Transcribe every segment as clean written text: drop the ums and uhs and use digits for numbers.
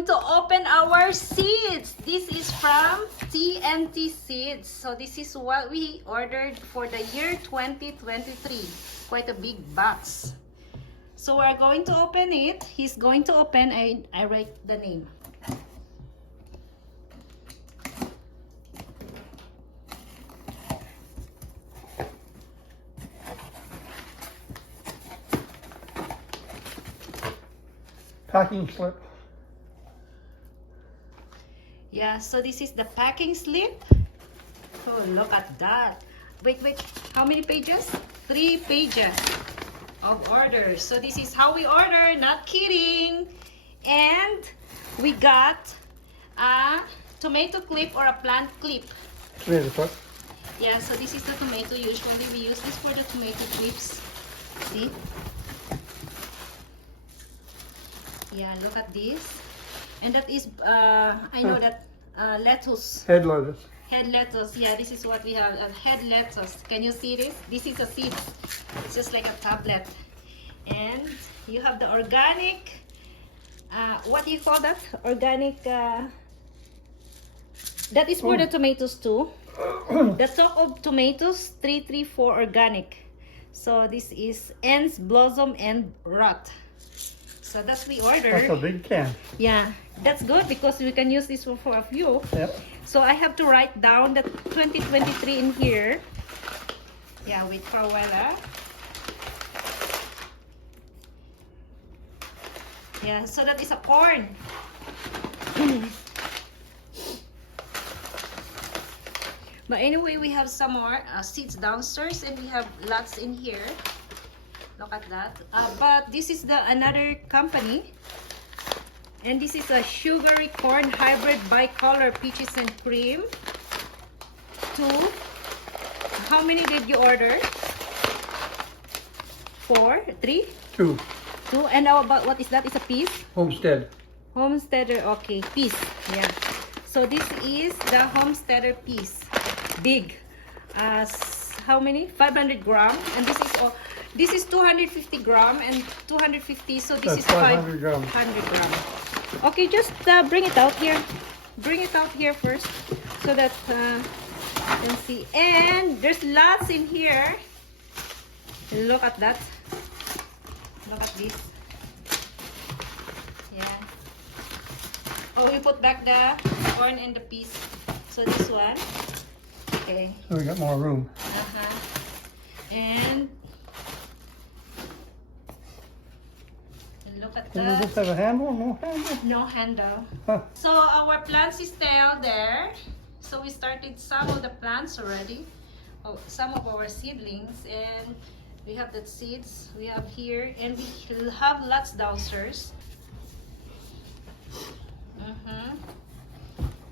going to open our seeds. This is from TNT Seeds. So this is what we ordered for the year 2023. Quite a big box. So we're going to open it. He's going to open. I write the name. Packing slip. Yeah, so this is the packing slip. Oh, look at that. Wait. How many pages? 3 pages of orders. So this is how we order, not kidding. And we got a tomato clip or a plant clip. Tomato clip. Yeah, so this is the tomato. Usually we use this for the tomato clips. See? Yeah, look at this. And that is, I know that lettuce. Head lettuce. Head lettuce. Yeah, this is what we have. Head lettuce. Can you see this? This is a seed. It's just like a tablet. And you have the organic, what do you call that? Organic, that is for the tomatoes too. The stock of tomatoes, 334 organic. So this is ends, blossom, and rot. So that's we ordered. That's a big can. Yeah, that's good because we can use this for a few. Yep. So I have to write down the 2023 in here. Yeah, wait for a while. Yeah, so that is a corn. But anyway, we have some more seeds downstairs and we have lots in here. Look at that. But this is the another company. And this is a sugary corn hybrid bicolor peaches and cream. 2. How many did you order? 4? 3? 2. 2. And how about what is that? It's a piece? Homestead. Homesteader. Okay, piece. Yeah. So this is the Homesteader piece. Big. How many? 500 gram. And this is all. This is 250 gram and 250. So this That's is 500 grams. 500 gram. Okay, just bring it out here. Bring it out here first so that you can see. And there's lots in here. Look at that. Look at this. Yeah. Oh, we put back the corn and the peas. So this one. Okay. So we got more room. And look at Does that. this have a handle? No handle? No handle. Huh. So our plants is still there. So we started some of the plants already. Oh, some of our seedlings, and we have the seeds we have here, and we have lots downstairs.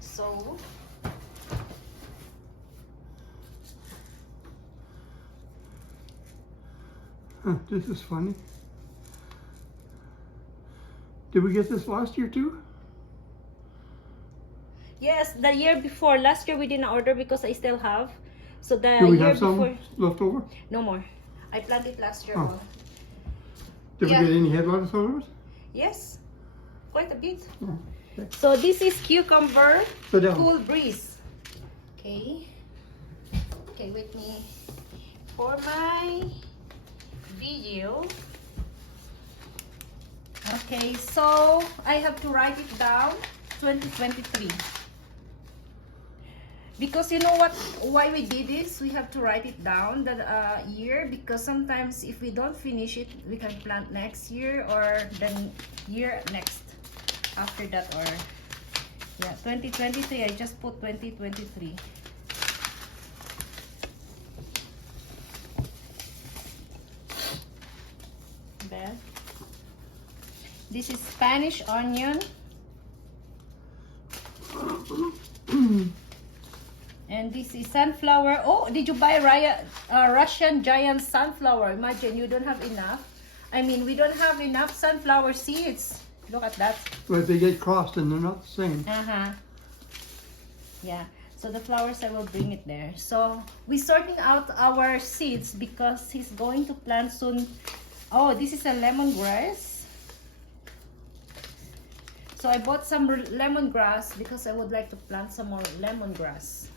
So This is funny. Did we get this last year too? yes, the year before. Last year we didn't order because I still have. So the Do we year have some before, left over? no more. I planted last year. Oh. All. Did Yeah. we get any head lettuce out of it? Yes, quite a bit. Oh, okay. So this is cucumber Sit down. cool breeze. Okay. Okay, with me for my video. Okay, so I have to write it down 2023. Because you know what, why we did this? We have to write it down the year, because sometimes if we don't finish it, we can plant next year or the year next after that. Or yeah, 2023. I just put 2023. There. This is Spanish onion. And this is sunflower. Oh, did you buy Russian giant sunflower? Imagine you don't have enough. I mean, we don't have enough sunflower seeds. Look at that. But they get crossed and they're not the same. Yeah. So the flowers, I will bring it there. So we're sorting out our seeds because he's going to plant soon. Oh, this is a lemongrass. So I bought some lemongrass because I would like to plant some more lemongrass.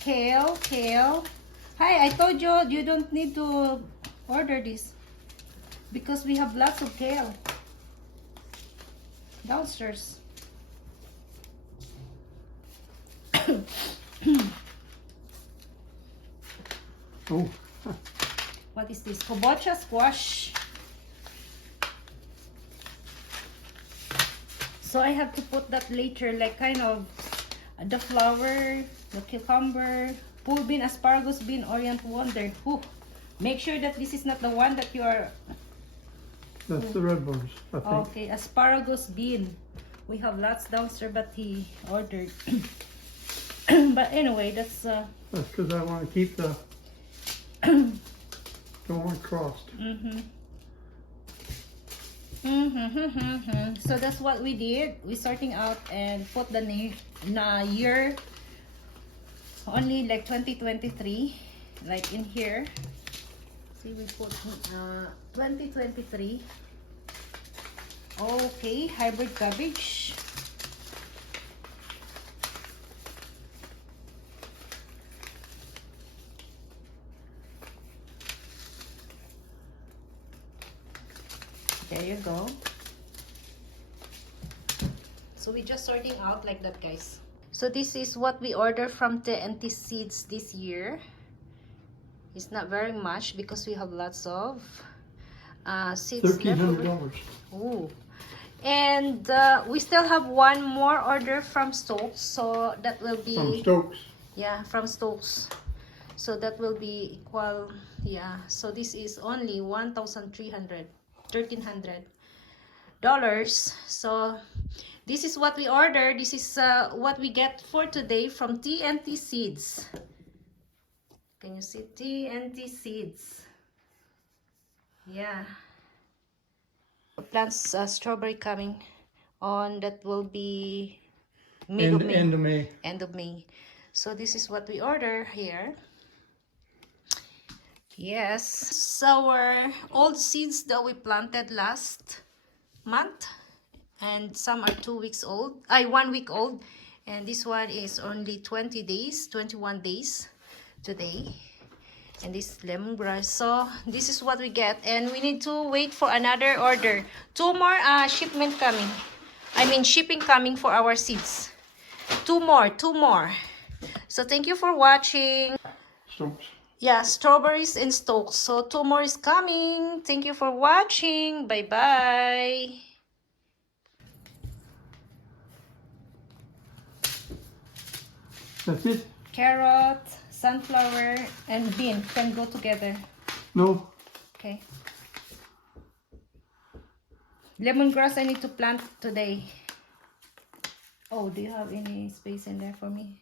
Kale, kale. Hi, I told you you don't need to order this because we have lots of kale downstairs. Oh, What is this? Kabocha squash. So I have to put that later, like kind of the flower, the cucumber, pole bean, asparagus bean, orient wonder. Whew. Make sure that this is not the one that you are. that's the red ones, I think. Okay, asparagus bean. We have lots downstairs, but he ordered. But anyway, that's That's because I want to keep the, don't want it crossed. So that's what we did. We sorting out and put the year only like 2023, like in here. See, we put 2023. Okay, hybrid cabbage. There you go. So we just sorting out like that, guys. So this is what we ordered from TNT Seeds this year. It's not very much because we have lots of seeds left over. $1,300. Ooh. And we still have one more order from Stokes, so that will be From Stokes. yeah, from Stokes. So that will be equal, yeah. So this is only $1,300. So this is what we ordered. This is what we get for today from TNT Seeds. Can you see TNT Seeds? Yeah. Plants strawberry coming on, that will be mid of May. End of May. End of May. So this is what we order here. Yes, our old seeds that we planted last month, and some are 2 weeks old, 1 week old, and this one is only 20 days, 21 days today. And this lemongrass. So this is what we get, and we need to wait for another order. 2 more shipping coming for our seeds. 2 more. So thank you for watching. Stokes. Yeah, strawberries and Stokes. So 2 more is coming. Thank you for watching. Bye bye. That's it? Carrot, sunflower, and bean can go together. No? Okay. Lemongrass I need to plant today. Oh, do you have any space in there for me?